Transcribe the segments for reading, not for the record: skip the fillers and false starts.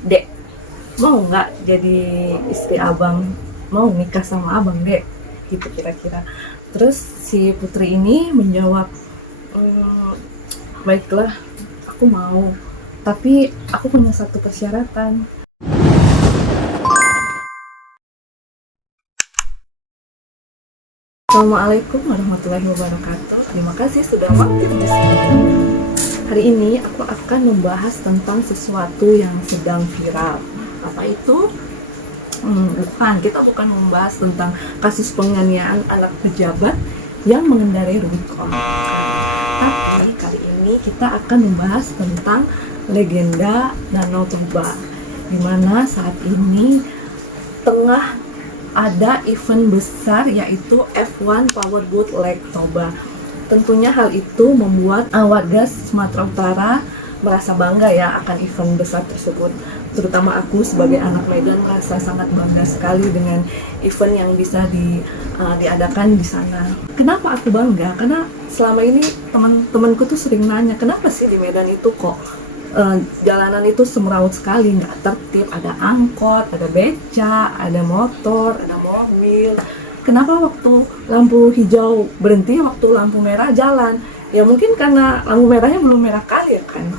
"Dek, mau nggak jadi istri abang? Mau nikah sama abang, Dek?" Gitu kira-kira. Terus si putri ini menjawab, "Hmm, baiklah, aku mau. Tapi aku punya satu persyaratan." Assalamualaikum warahmatullahi wabarakatuh. Terima kasih sudah mampir di sini. Hari ini aku akan membahas tentang sesuatu yang sedang viral. Apa itu? Kita bukan membahas tentang kasus penganiayaan anak pejabat yang mengendarai Rubicon. Tapi kali ini kita akan membahas tentang legenda Danau Toba, di mana saat ini tengah ada event besar yaitu F1 Powerboat Lake Toba. Tentunya hal itu membuat warga Sumatera Utara merasa bangga ya akan event besar tersebut. Terutama aku sebagai anak Medan merasa sangat bangga sekali dengan event yang bisa diadakan di sana. Kenapa aku bangga? Karena selama ini teman-temanku tuh sering nanya, kenapa sih di Medan itu kok jalanan itu semeraut sekali, nggak tertib, ada angkot, ada beca, ada motor, ada mobil. Kenapa waktu lampu hijau berhenti, waktu lampu merah jalan? Ya mungkin karena lampu merahnya belum merah kali ya kan.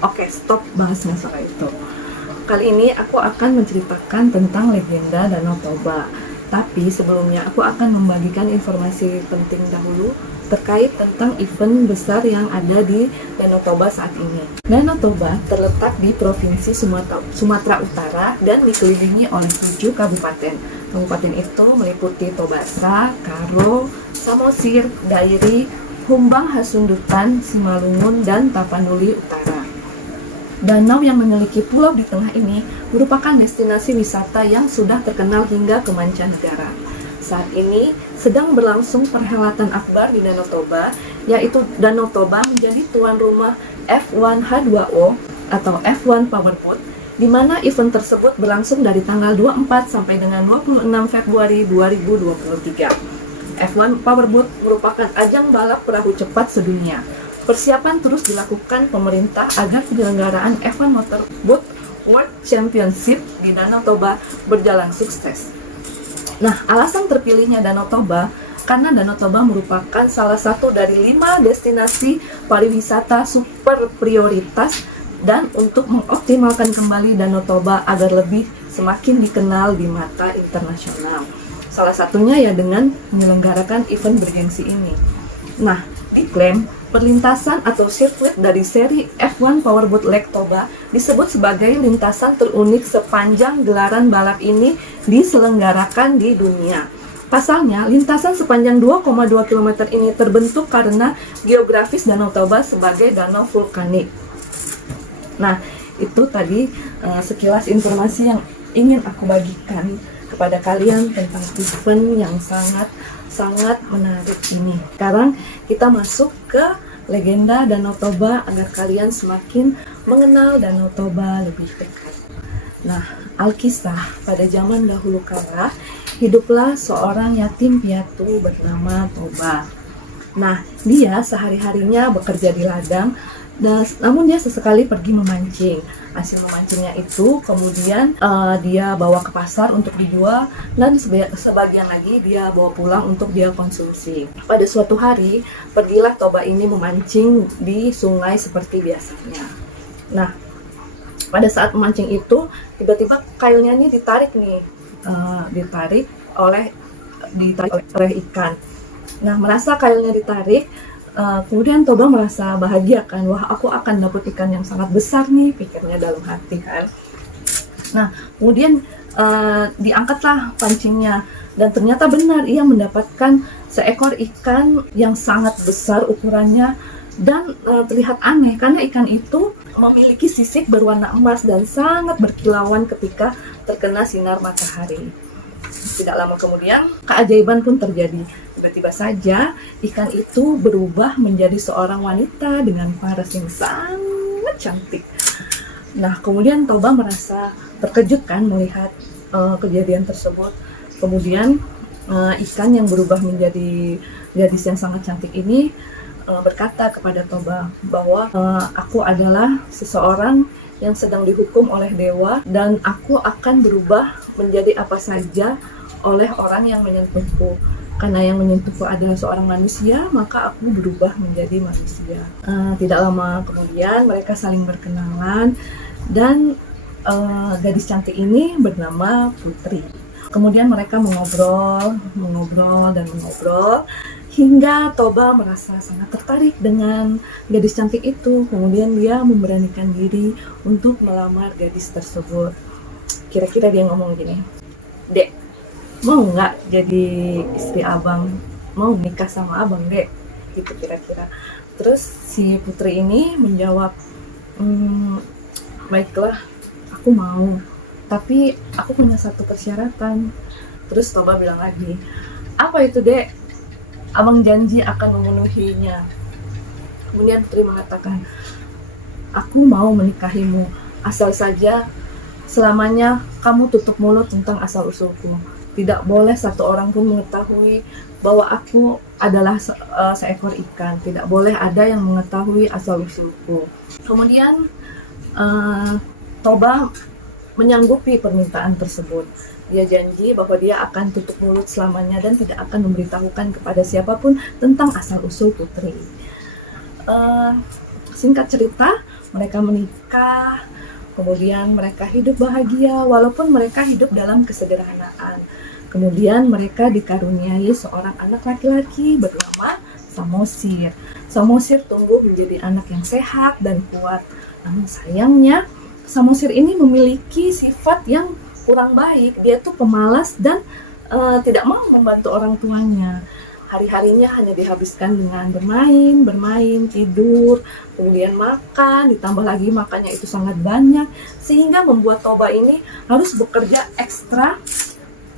Oke, stop bahas masalah itu. Kali ini aku akan menceritakan tentang legenda Danau Toba. Tapi sebelumnya aku akan membagikan informasi penting dahulu terkait tentang event besar yang ada di Danau Toba saat ini. Danau Toba terletak di Provinsi Sumatera Utara dan dikelilingi oleh 7 kabupaten. Kabupaten itu meliputi Tobasa, Karo, Samosir, Dairi, Humbang Hasundutan, Simalungun, dan Tapanuli Utara. Danau yang memiliki pulau di tengah ini merupakan destinasi wisata yang sudah terkenal hingga ke mancanegara. Saat ini sedang berlangsung perhelatan akbar di Danau Toba, yaitu Danau Toba menjadi tuan rumah F1 H2O atau F1 Powerboat, di mana event tersebut berlangsung dari tanggal 24 sampai dengan 26 Februari 2023. F1 Powerboat merupakan ajang balap perahu cepat sedunia. Persiapan terus dilakukan pemerintah agar penyelenggaraan F1 Motorboat World Championship di Danau Toba berjalan sukses. Nah, alasan terpilihnya Danau Toba karena Danau Toba merupakan salah satu dari 5 destinasi pariwisata super prioritas dan untuk mengoptimalkan kembali Danau Toba agar lebih semakin dikenal di mata internasional. Salah satunya ya dengan menyelenggarakan event bergengsi ini. Nah, diklaim perlintasan atau sirkuit dari seri F1 Powerboat Lake Toba disebut sebagai lintasan terunik sepanjang gelaran balap ini diselenggarakan di dunia. Pasalnya, lintasan sepanjang 2,2 km ini terbentuk karena geografis Danau Toba sebagai danau vulkanik. Nah, itu tadi sekilas informasi yang ingin aku bagikan kepada kalian tentang event yang sangat menarik ini. Sekarang kita masuk ke legenda Danau Toba agar kalian semakin mengenal Danau Toba lebih dekat. Nah, Alkisah, pada zaman dahulu kala hiduplah seorang yatim piatu bernama Toba. Nah, dia sehari-harinya bekerja di ladang, namun dia sesekali pergi memancing. Hasil memancingnya itu kemudian dia bawa ke pasar untuk dijual, dan sebagian lagi dia bawa pulang untuk dia konsumsi. Pada suatu hari, pergilah Toba ini memancing di sungai seperti biasanya. Nah, pada saat memancing itu, tiba-tiba kailnya ini ditarik oleh ikan. Nah, merasa kailnya ditarik, kemudian Toba merasa bahagia kan, wah aku akan dapat ikan yang sangat besar nih, pikirnya dalam hati kan. Nah, kemudian diangkatlah pancingnya, dan ternyata benar ia mendapatkan seekor ikan yang sangat besar ukurannya, dan terlihat aneh karena ikan itu memiliki sisik berwarna emas dan sangat berkilauan ketika terkena sinar matahari. Tidak lama kemudian, keajaiban pun terjadi. Tiba-tiba saja, ikan itu berubah menjadi seorang wanita dengan paras yang sangat cantik. Nah, kemudian Toba merasa terkejut kan melihat kejadian tersebut. Kemudian, ikan yang berubah menjadi gadis yang sangat cantik ini berkata kepada Toba bahwa aku adalah seseorang yang sedang dihukum oleh dewa, dan aku akan berubah menjadi apa saja oleh orang yang menyentuhku. Karena yang menyentuhku adalah seorang manusia, maka aku berubah menjadi manusia. Tidak lama kemudian mereka saling berkenalan, dan gadis cantik ini bernama Putri. Kemudian mereka mengobrol hingga Toba merasa sangat tertarik dengan gadis cantik itu. Kemudian dia memberanikan diri untuk melamar gadis tersebut. Kira-kira dia ngomong gini, "Dek, mau nggak jadi istri abang? Mau nikah sama abang, Dek?" Gitu kira-kira. Terus si Putri ini menjawab, "Baiklah, aku mau. Tapi aku punya satu persyaratan." Terus Toba bilang lagi, "Apa itu, Dek?" "Abang janji akan memenuhinya." Kemudian Putri mengatakan, "Aku mau menikahimu, asal saja selamanya kamu tutup mulut tentang asal-usulku. Tidak boleh satu orang pun mengetahui bahwa aku adalah seekor ikan. Tidak boleh ada yang mengetahui asal-usulku." Kemudian Toba menyanggupi permintaan tersebut. Dia janji bahwa dia akan tutup mulut selamanya dan tidak akan memberitahukan kepada siapapun tentang asal-usul Putri. Singkat cerita, mereka menikah, kemudian mereka hidup bahagia walaupun mereka hidup dalam kesederhanaan. Kemudian mereka dikaruniai seorang anak laki-laki bernama Samosir. Samosir tumbuh menjadi anak yang sehat dan kuat. Namun sayangnya, Samosir ini memiliki sifat yang kurang baik. Dia tuh pemalas dan tidak mau membantu orang tuanya. Hari-harinya hanya dihabiskan dengan bermain, tidur, kemudian makan, ditambah lagi makannya itu sangat banyak, sehingga membuat Toba ini harus bekerja ekstra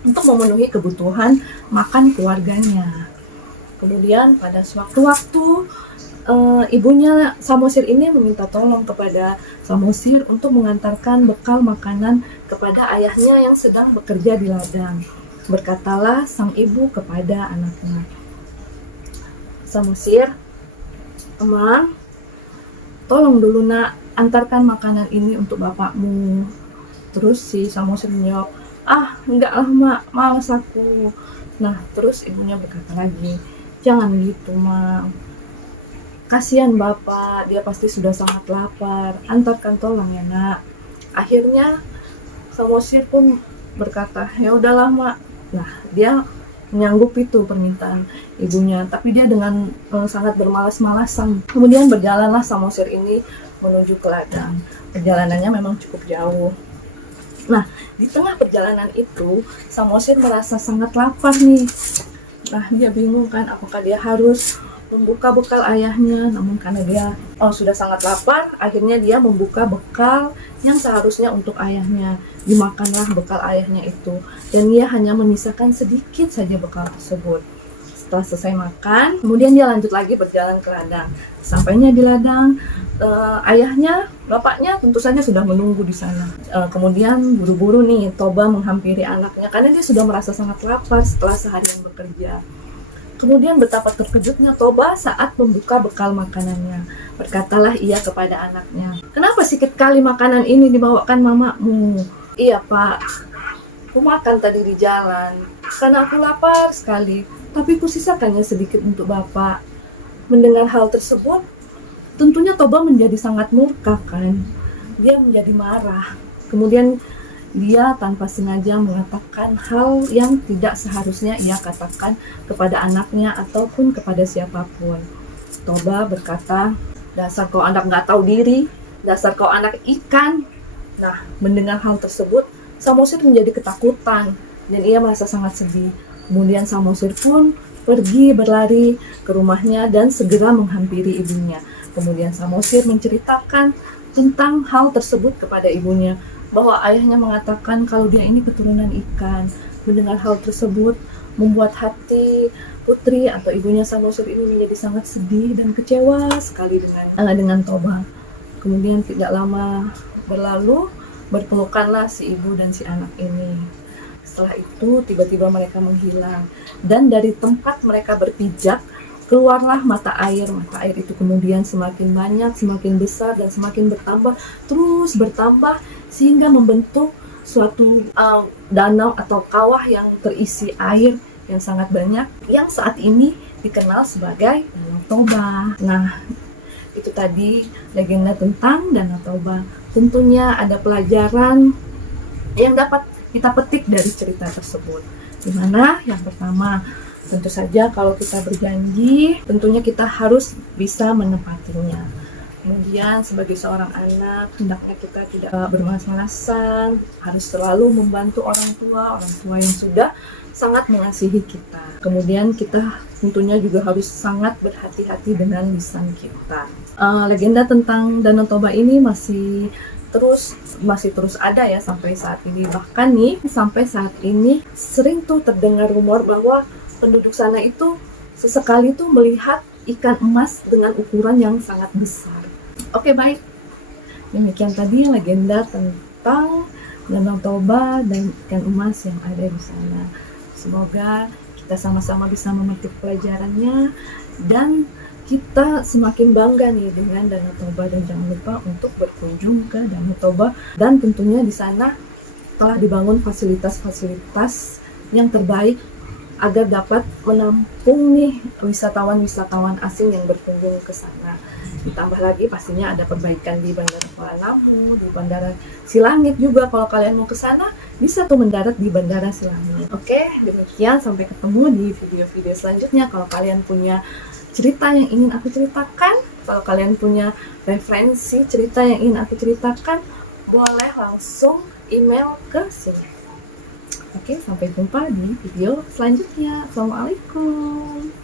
untuk memenuhi kebutuhan makan keluarganya. Kemudian pada sewaktu-waktu ibunya Samosir ini meminta tolong kepada Samosir untuk mengantarkan bekal makanan kepada ayahnya yang sedang bekerja di ladang. Berkatalah sang ibu kepada anaknya, "Samosir, Emang, tolong dulu nak, antarkan makanan ini untuk bapakmu." Terus si Samosir menjawab, "Enggak lah mak, malas aku." Nah, terus ibunya berkata lagi, "Jangan gitu mak, kasihan bapak, dia pasti sudah sangat lapar, antarkan tolong ya nak." Akhirnya Samosir pun berkata, "Ya udahlah mak." Nah, dia menyanggup itu permintaan ibunya, tapi dia dengan sangat bermalas-malasan. Kemudian berjalanlah Samosir ini menuju ke ladang. Perjalanannya memang cukup jauh. Nah, di tengah perjalanan itu Samosir merasa sangat lapar nih. Nah, dia bingung kan apakah dia harus membuka bekal ayahnya. Namun karena dia sudah sangat lapar, akhirnya dia membuka bekal yang seharusnya untuk ayahnya. Dimakanlah bekal ayahnya itu, dan dia hanya menyisakan sedikit saja bekal tersebut. Setelah selesai makan, kemudian dia lanjut lagi berjalan ke ladang. Sampainya di ladang, ayahnya, bapaknya tentu saja sudah menunggu di sana. Kemudian buru-buru nih Toba menghampiri anaknya karena dia sudah merasa sangat lapar setelah seharian bekerja. Kemudian betapa terkejutnya Toba saat membuka bekal makanannya. Berkatalah ia kepada anaknya, "Kenapa sedikit kali makanan ini dibawakan mamamu?" "Iya pak, aku makan tadi di jalan karena aku lapar sekali, tapi kusisakannya sedikit untuk bapak." Mendengar hal tersebut, tentunya Toba menjadi sangat murka kan. Dia menjadi marah. Kemudian dia tanpa sengaja mengatakan hal yang tidak seharusnya ia katakan kepada anaknya ataupun kepada siapapun. Toba berkata, "Dasar kau anak gak tahu diri, dasar kau anak ikan." Nah, mendengar hal tersebut, Samosir menjadi ketakutan dan ia merasa sangat sedih. Kemudian Samosir pun pergi berlari ke rumahnya dan segera menghampiri ibunya. Kemudian Samosir menceritakan tentang hal tersebut kepada ibunya, bahwa ayahnya mengatakan kalau dia ini keturunan ikan. Mendengar hal tersebut membuat hati Putri atau ibunya Samosir ini menjadi sangat sedih dan kecewa sekali dengan Toba. Kemudian tidak lama berlalu, berpelukanlah si ibu dan si anak ini. Setelah itu tiba-tiba mereka menghilang, dan dari tempat mereka berpijak keluarlah mata air itu kemudian semakin banyak, semakin besar, dan semakin bertambah, terus bertambah sehingga membentuk suatu danau atau kawah yang terisi air yang sangat banyak, yang saat ini dikenal sebagai Danau Toba. Nah, itu tadi legenda tentang Danau Toba. Tentunya ada pelajaran yang dapat kita petik dari cerita tersebut. Dimana yang pertama, tentu saja kalau kita berjanji, tentunya kita harus bisa menepatinya. Kemudian sebagai seorang anak, hendaknya kita tidak bermalas-malasan, harus selalu membantu orang tua yang sudah sangat mengasihi kita. Kemudian kita tentunya juga harus sangat berhati-hati dengan lisan kita. Legenda tentang Danau Toba ini masih terus ada ya sampai saat ini. Bahkan nih sampai saat ini sering tuh terdengar rumor bahwa penduduk sana itu sesekali tuh melihat ikan emas dengan ukuran yang sangat besar. Oke, baik. Demikian tadi legenda tentang Danau Toba dan ikan emas yang ada di sana. Semoga kita sama-sama bisa memetik pelajarannya dan kita semakin bangga nih dengan Danau Toba, dan jangan lupa untuk berkunjung ke Danau Toba, dan tentunya di sana telah dibangun fasilitas-fasilitas yang terbaik agar dapat menampung nih wisatawan-wisatawan asing yang berkunjung ke sana. Ditambah lagi pastinya ada perbaikan di Bandara Kuala Namu, di Bandara Silangit juga. Kalau kalian mau ke sana, bisa tuh mendarat di Bandara Silangit. Oke, demikian, sampai ketemu di video-video selanjutnya. Kalau kalian punya cerita yang ingin aku ceritakan, kalau kalian punya referensi cerita yang ingin aku ceritakan, boleh langsung email ke sini. Oke, sampai jumpa di video selanjutnya. Assalamualaikum.